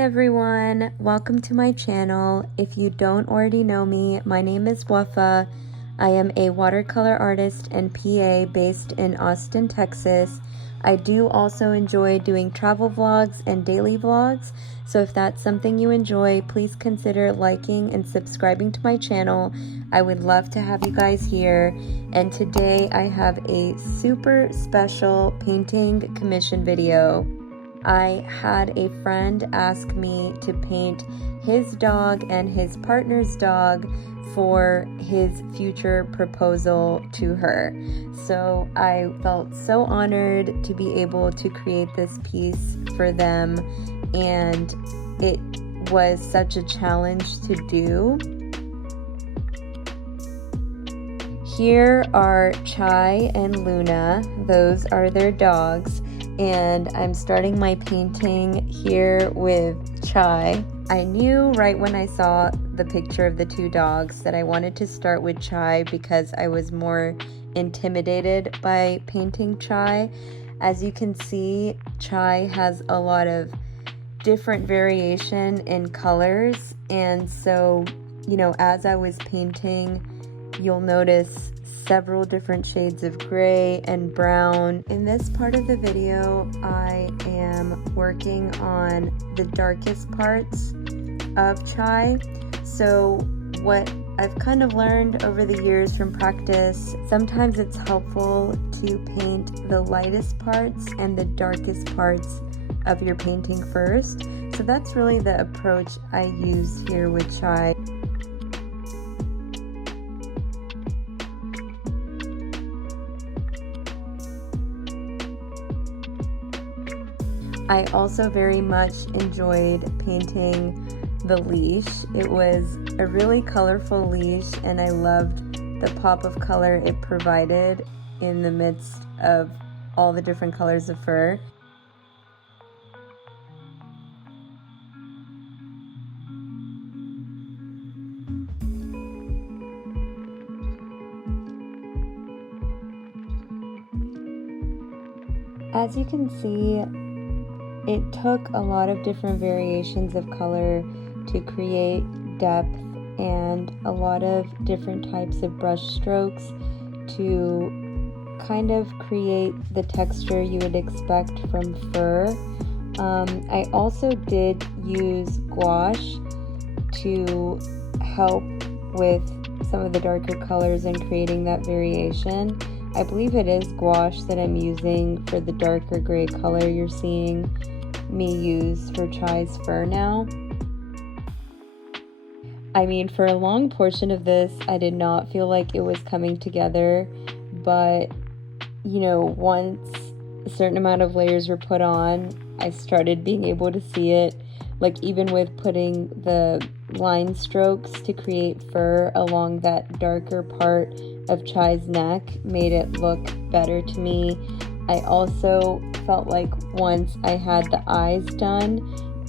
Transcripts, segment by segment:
everyone, welcome to my channel. If you don't already know me, my name is Wafa. I am a watercolor artist and PA based in Austin, Texas. I do also enjoy doing travel vlogs and daily vlogs, so if that's something you enjoy, please consider liking and subscribing to my channel. I would love to have you guys here, and today I have a super special painting commission video. I had a friend ask me to paint his dog and his partner's dog for his future proposal to her. So I felt so honored to be able to create this piece for them, and it was such a challenge to do. Here are Chai and Luna. Those are their dogs. And I'm starting my painting here with Chai. I knew right when I saw the picture of the two dogs that I wanted to start with Chai because I was more intimidated by painting Chai. As you can see, Chai has a lot of different variation in colors, and so, as I was painting, you'll notice several different shades of gray and brown. In this part of the video, I am working on the darkest parts of Chai. So what I've kind of learned over the years from practice, sometimes it's helpful to paint the lightest parts and the darkest parts of your painting first. So that's really the approach I use here with Chai. I also very much enjoyed painting the leash. It was a really colorful leash, and I loved the pop of color it provided in the midst of all the different colors of fur. As you can see, it took a lot of different variations of color to create depth and a lot of different types of brush strokes to kind of create the texture you would expect from fur. I also did use gouache to help with some of the darker colors and creating that variation. I believe it is gouache that I'm using for the darker gray color you're seeing me use for Chai's fur now. I mean, for a long portion of this, I did not feel like it was coming together, but once a certain amount of layers were put on, I started being able to see it. Like, even with putting the line strokes to create fur along that darker part of Chai's neck made it look better to me. I also felt like once I had the eyes done,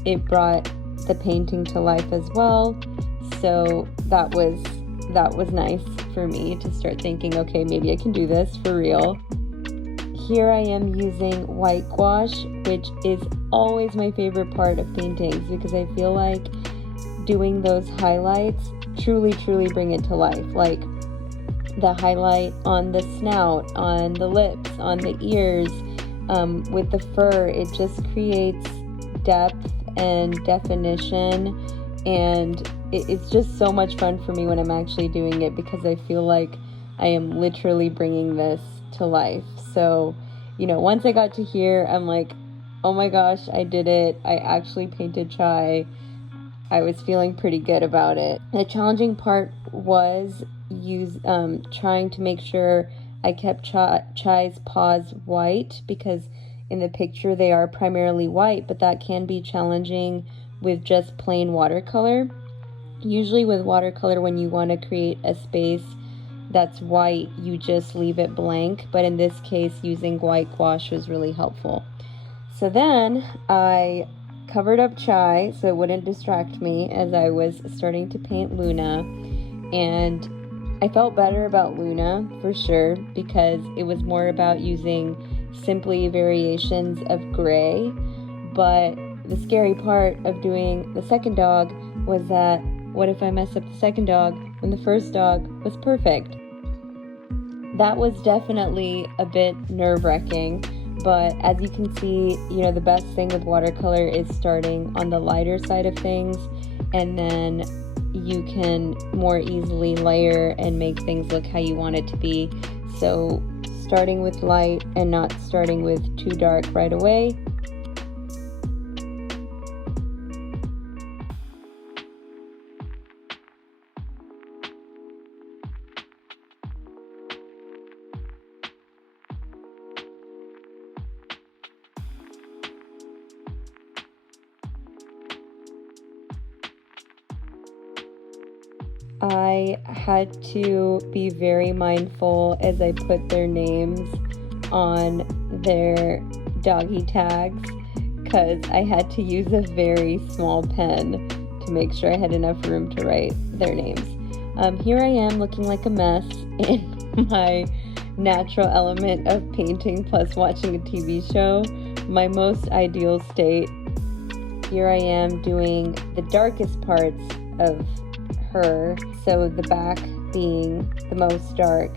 it brought the painting to life as well. So that was nice for me to start thinking, okay, maybe I can do this for real. Here I am using white gouache, which is always my favorite part of paintings because I feel like doing those highlights truly bring it to life. Like the highlight on the snout, on the lips, on the ears, with the fur, it just creates depth and definition, and it's just so much fun for me when I'm actually doing it because I feel like I am literally bringing this to life. So, once I got to here, I'm like, oh my gosh, I did it. I actually painted Chai. I was feeling pretty good about it. The challenging part was trying to make sure I kept Chai's paws white, because in the picture they are primarily white, but that can be challenging with just plain watercolor. Usually with watercolor, when you want to create a space that's white, you just leave it blank, but in this case using white gouache was really helpful. So then I covered up Chai so it wouldn't distract me as I was starting to paint Luna, and I felt better about Luna for sure because it was more about using simply variations of gray, but the scary part of doing the second dog was that what if I mess up the second dog when the first dog was perfect? That was definitely a bit nerve-wracking, but as you can see, the best thing with watercolor is starting on the lighter side of things, and then you can more easily layer and make things look how you want it to be. So starting with light and not starting with too dark right away. I had to be very mindful as I put their names on their doggy tags, because I had to use a very small pen to make sure I had enough room to write their names. Here I am looking like a mess in my natural element of painting plus watching a TV show, my most ideal state. Here I am doing the darkest parts of her, so the back being the most dark,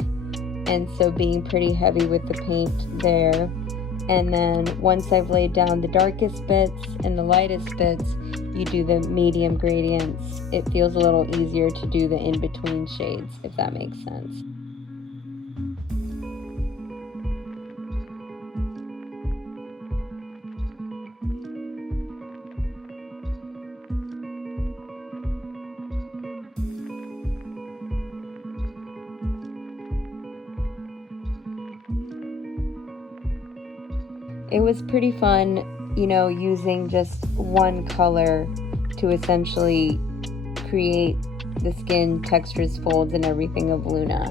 and so being pretty heavy with the paint there. And then once I've laid down the darkest bits and the lightest bits, you do the medium gradients. It feels a little easier to do the in-between shades, if that makes sense. It was pretty fun, using just one color to essentially create the skin, textures, folds, and everything of Luna.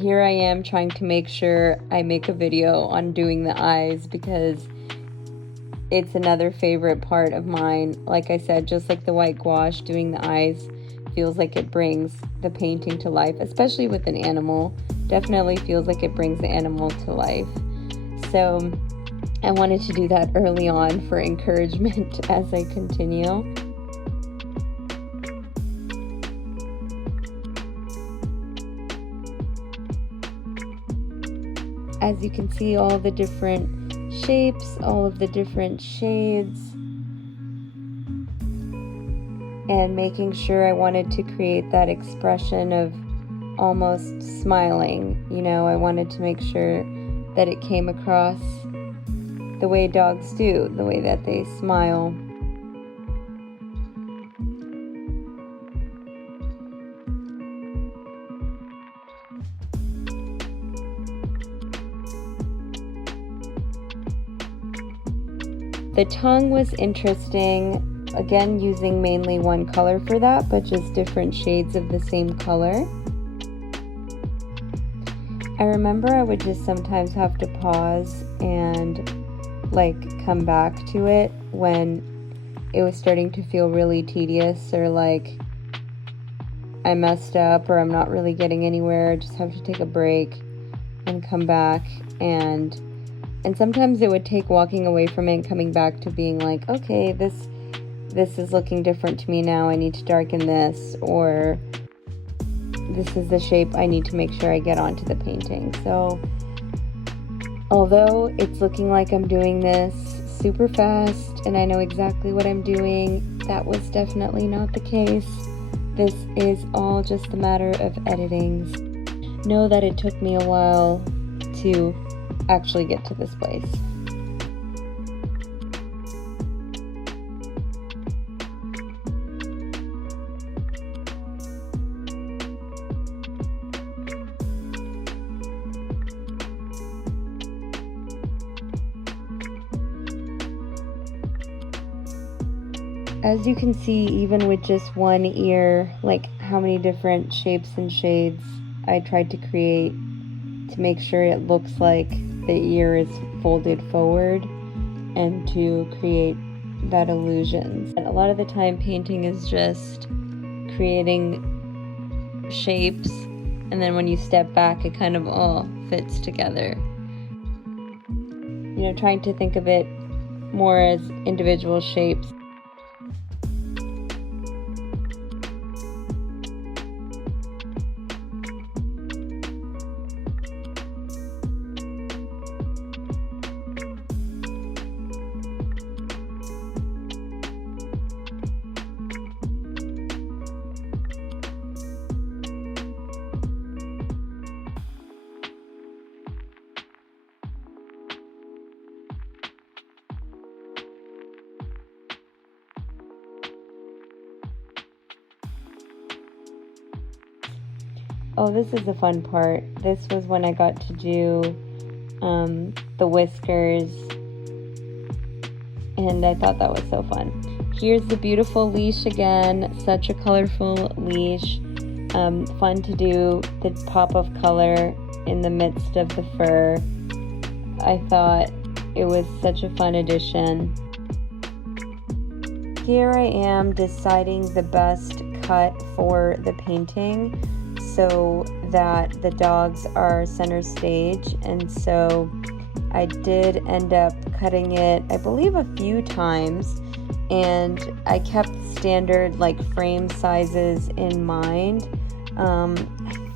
Here I am trying to make sure I make a video on doing the eyes, because it's another favorite part of mine. Like I said, just like the white gouache, doing the eyes feels like it brings the painting to life, especially with an animal. Definitely feels like it brings the animal to life. So I wanted to do that early on for encouragement as I continue. As you can see, all the different shapes, all of the different shades, and making sure I wanted to create that expression of almost smiling. I wanted to make sure that it came across the way dogs do, the way that they smile. The tongue was interesting, again using mainly one color for that, but just different shades of the same color. I remember I would just sometimes have to pause and come back to it when it was starting to feel really tedious, or like I messed up or I'm not really getting anywhere. I just have to take a break and come back, and sometimes it would take walking away from it and coming back to being like, okay, this is looking different to me now. I need to darken this, or this is the shape I need to make sure I get onto the painting. So although it's looking like I'm doing this super fast and I know exactly what I'm doing, that was definitely not the case. This is all just a matter of editing. Know that it took me a while to actually get to this place. As you can see, even with just one ear, how many different shapes and shades I tried to create to make sure it looks like the ear is folded forward and to create that illusion. And a lot of the time painting is just creating shapes, and then when you step back it kind of all fits together. You know, trying to think of it more as individual shapes. Oh, this is the fun part. This was when I got to do the whiskers, and I thought that was so fun. Here's the beautiful leash again, such a colorful leash. Fun to do the pop of color in the midst of the fur. I thought it was such a fun addition. Here I am deciding the best cut for the painting so that the dogs are center stage, and so I did end up cutting it, I believe, a few times, and I kept standard like frame sizes in mind. I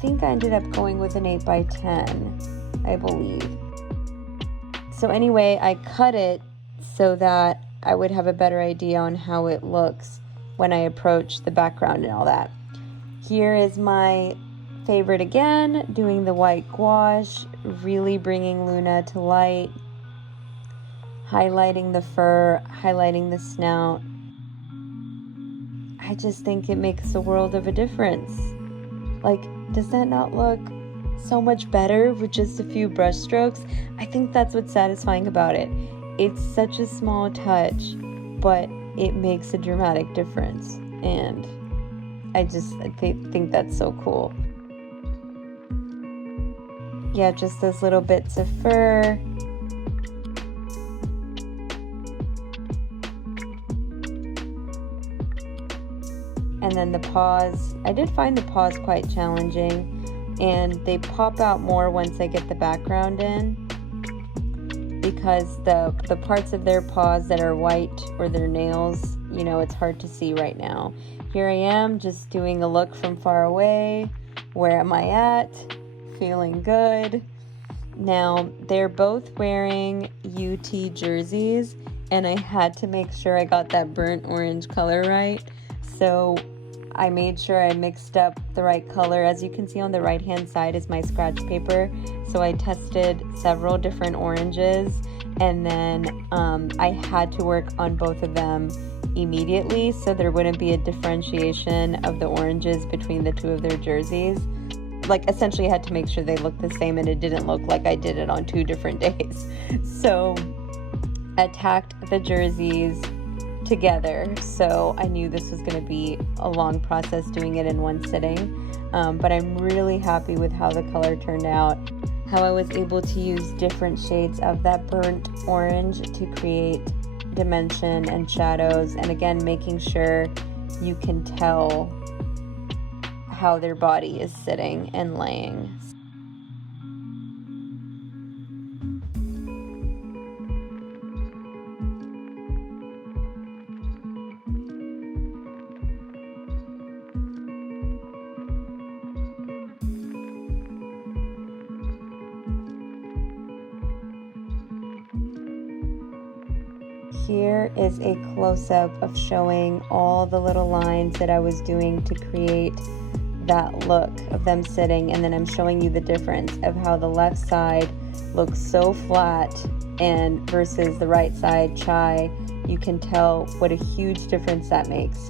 think I ended up going with an 8x10, I believe. So anyway, I cut it so that I would have a better idea on how it looks when I approach the background and all that. Here is my favorite again, doing the white gouache, really bringing Luna to light, highlighting the fur, highlighting the snout. I just think it makes a world of a difference. Like, does that not look so much better with just a few brush strokes? I think that's what's satisfying about it. It's such a small touch, but it makes a dramatic difference, and I think that's so cool. Yeah, just those little bits of fur. And then the paws. I did find the paws quite challenging, and they pop out more once I get the background in, because the parts of their paws that are white or their nails, you know, it's hard to see right now. Here I am just doing a look from far away. Where am I at? Feeling good. Now, they're both wearing UT jerseys, and I had to make sure I got that burnt orange color right. So I made sure I mixed up the right color. As you can see on the right hand side is my scratch paper. So I tested several different oranges, and then I had to work on both of them immediately so there wouldn't be a differentiation of the oranges between the two of their jerseys. Like, essentially I had to make sure they looked the same and it didn't look like I did it on 2 different days. So I tacked the jerseys together, so I knew this was going to be a long process doing it in one sitting, but I'm really happy with how the color turned out, how I was able to use different shades of that burnt orange to create dimension and shadows, and again making sure you can tell how their body is sitting and laying. Here is a close-up of showing all the little lines that I was doing to create that look of them sitting, and then I'm showing you the difference of how the left side looks so flat and versus the right side chai. You can tell what a huge difference that makes.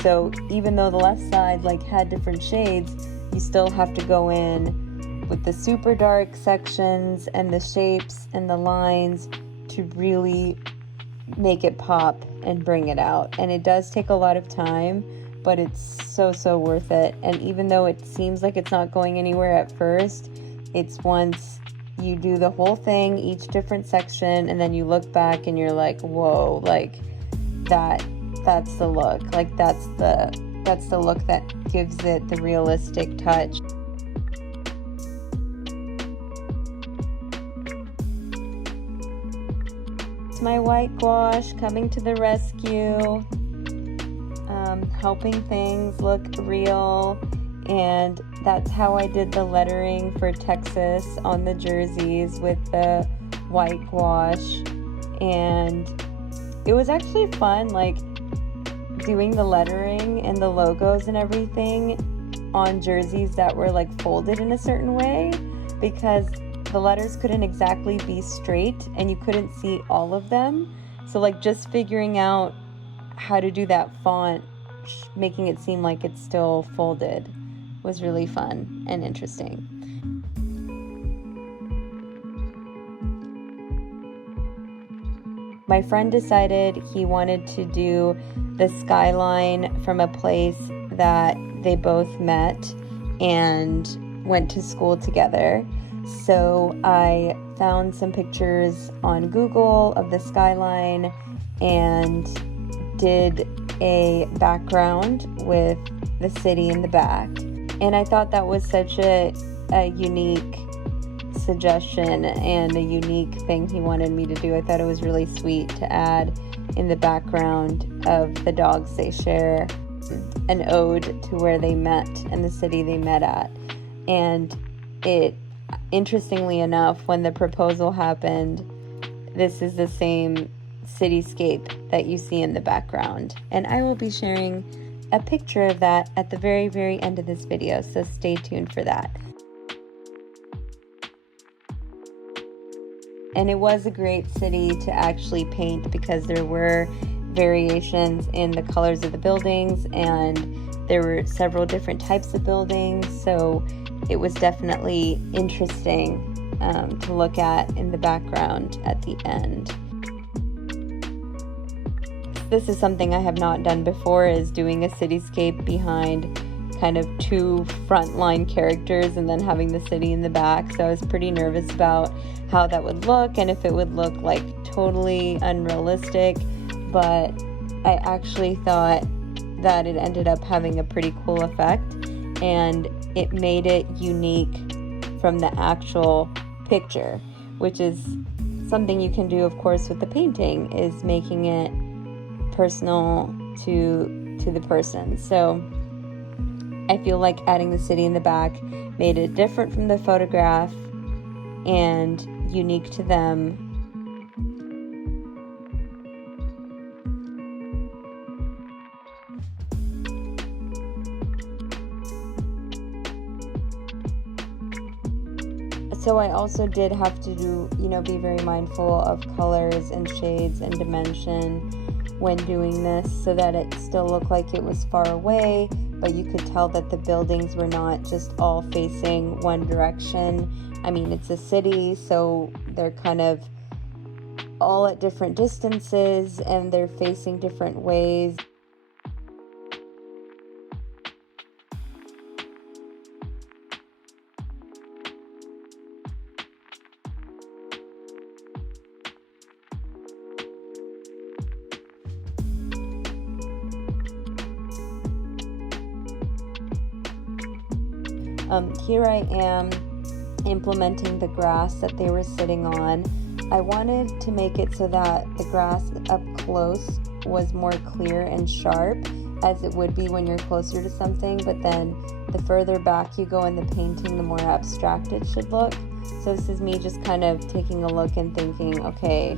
So even though the left side like had different shades, you still have to go in with the super dark sections and the shapes and the lines to really make it pop and bring it out. And it does take a lot of time, but it's so worth it. And even though it seems like it's not going anywhere at first, it's once you do the whole thing, each different section, and then you look back and you're like, whoa, like that's the look. Like that's the look that gives it the realistic touch. It's my white gouache coming to the rescue, helping things look real. And that's how I did the lettering for Texas on the jerseys with the white gouache. And it was actually fun, like doing the lettering and the logos and everything on jerseys that were like folded in a certain way, because the letters couldn't exactly be straight and you couldn't see all of them. So like just figuring out how to do that font, making it seem like it's still folded, was really fun and interesting. My friend decided he wanted to do the skyline from a place that they both met and went to school together. So I found some pictures on Google of the skyline and did a background with the city in the back. And I thought that was such a unique suggestion and a unique thing he wanted me to do. I thought it was really sweet to add in the background of the dogs they share an ode to where they met and the city they met at. And it, interestingly enough, when the proposal happened, this is the same cityscape that you see in the background. And I will be sharing a picture of that at the very, very end of this video, so stay tuned for that. And it was a great city to actually paint because there were variations in the colors of the buildings and there were several different types of buildings, so it was definitely interesting to look at in the background at the end. This is something I have not done before, is doing a cityscape behind kind of two frontline characters and then having the city in the back. So I was pretty nervous about how that would look and if it would look like totally unrealistic, but I actually thought that it ended up having a pretty cool effect and it made it unique from the actual picture, which is something you can do, of course, with the painting, is making it personal to the person. So I feel like adding the city in the back made it different from the photograph and unique to them. So I also did have to be very mindful of colors and shades and dimension when doing this so that it still looked like it was far away, but you could tell that the buildings were not just all facing one direction. I mean, it's a city, so they're kind of all at different distances and they're facing different ways. Here I am implementing the grass that they were sitting on. I wanted to make it so that the grass up close was more clear and sharp, as it would be when you're closer to something, but then the further back you go in the painting, the more abstract it should look. So this is me just kind of taking a look and thinking, okay,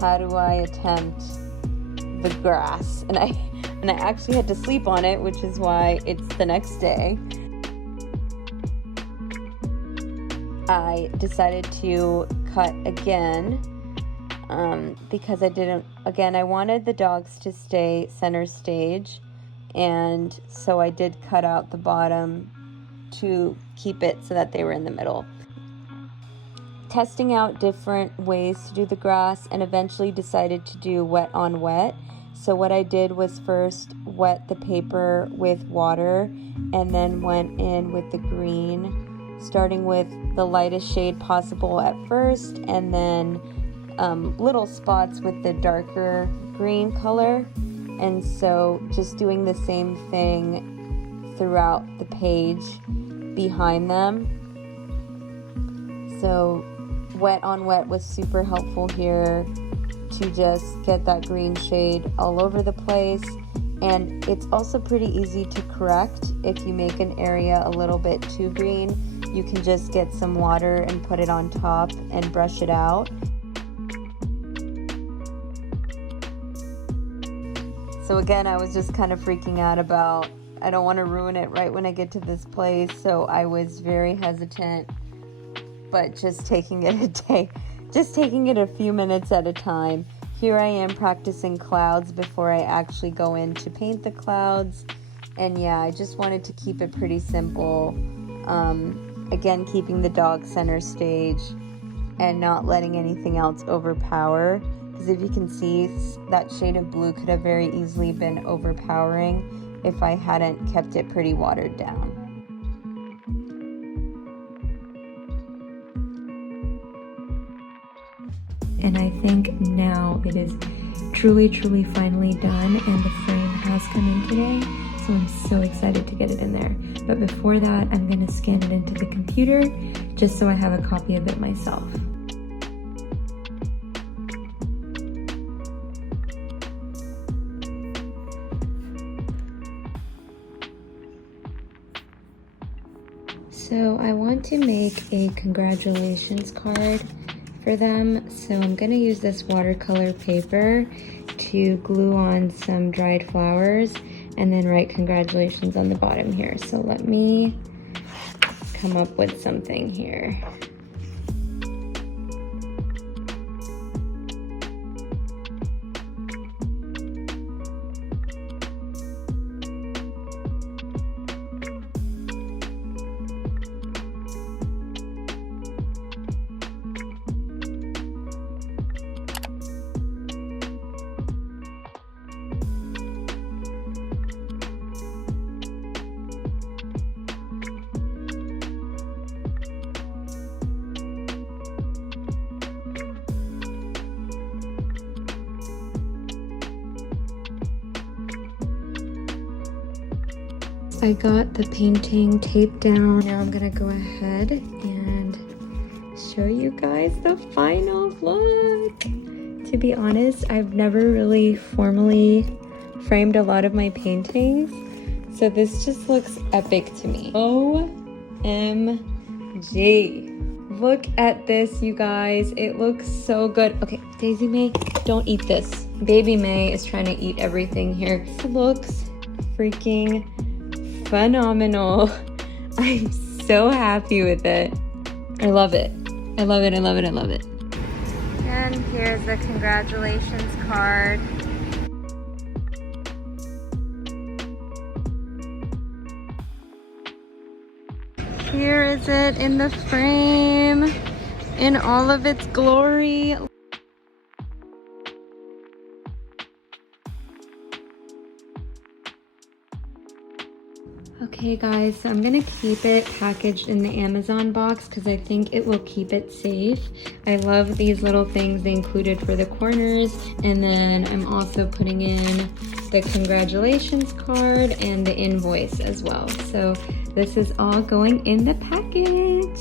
how do I attempt the grass? And I actually had to sleep on it, which is why it's the next day. I decided to cut again because I wanted the dogs to stay center stage, and so I did cut out the bottom to keep it so that they were in the middle. Testing out different ways to do the grass, and eventually decided to do wet on wet. So what I did was first wet the paper with water and then went in with the green starting with the lightest shade possible at first, and then little spots with the darker green color. And so just doing the same thing throughout the page behind them. So wet on wet was super helpful here to just get that green shade all over the place. And it's also pretty easy to correct. If you make an area a little bit too green, you can just get some water and put it on top and brush it out. So again, I was just kind of freaking out about, I don't want to ruin it right when I get to this place, so I was very hesitant, but just taking it a few minutes at a time. Here I am practicing clouds before I actually go in to paint the clouds. And yeah, I just wanted to keep it pretty simple. Again, keeping the dog center stage and not letting anything else overpower. Because if you can see, that shade of blue could have very easily been overpowering if I hadn't kept it pretty watered down. And I think now it is truly finally done, and the frame has come in today, so I'm so excited to get it in there. But before that, I'm going to scan it into the computer just so I have a copy of it myself. So I want to make a congratulations card for them, so I'm going to use this watercolor paper to glue on some dried flowers and then write congratulations on the bottom here. So let me come up with something here. I got the painting taped down. Now I'm gonna go ahead and show you guys the final look. To be honest, I've never really formally framed a lot of my paintings, so this just looks epic to me. OMG. Look at this, you guys. It looks so good. Okay, Daisy May, don't eat this. Baby May is trying to eat everything here. This looks freaking phenomenal. I'm so happy with it. I love it. I love it. I love it. I love it. And here's the congratulations card. Here is it in the frame in all of its glory. Okay guys, so I'm gonna keep it packaged in the Amazon box because I think it will keep it safe. I love these little things they included for the corners, and then I'm also putting in the congratulations card and the invoice as well. So this is all going in the package.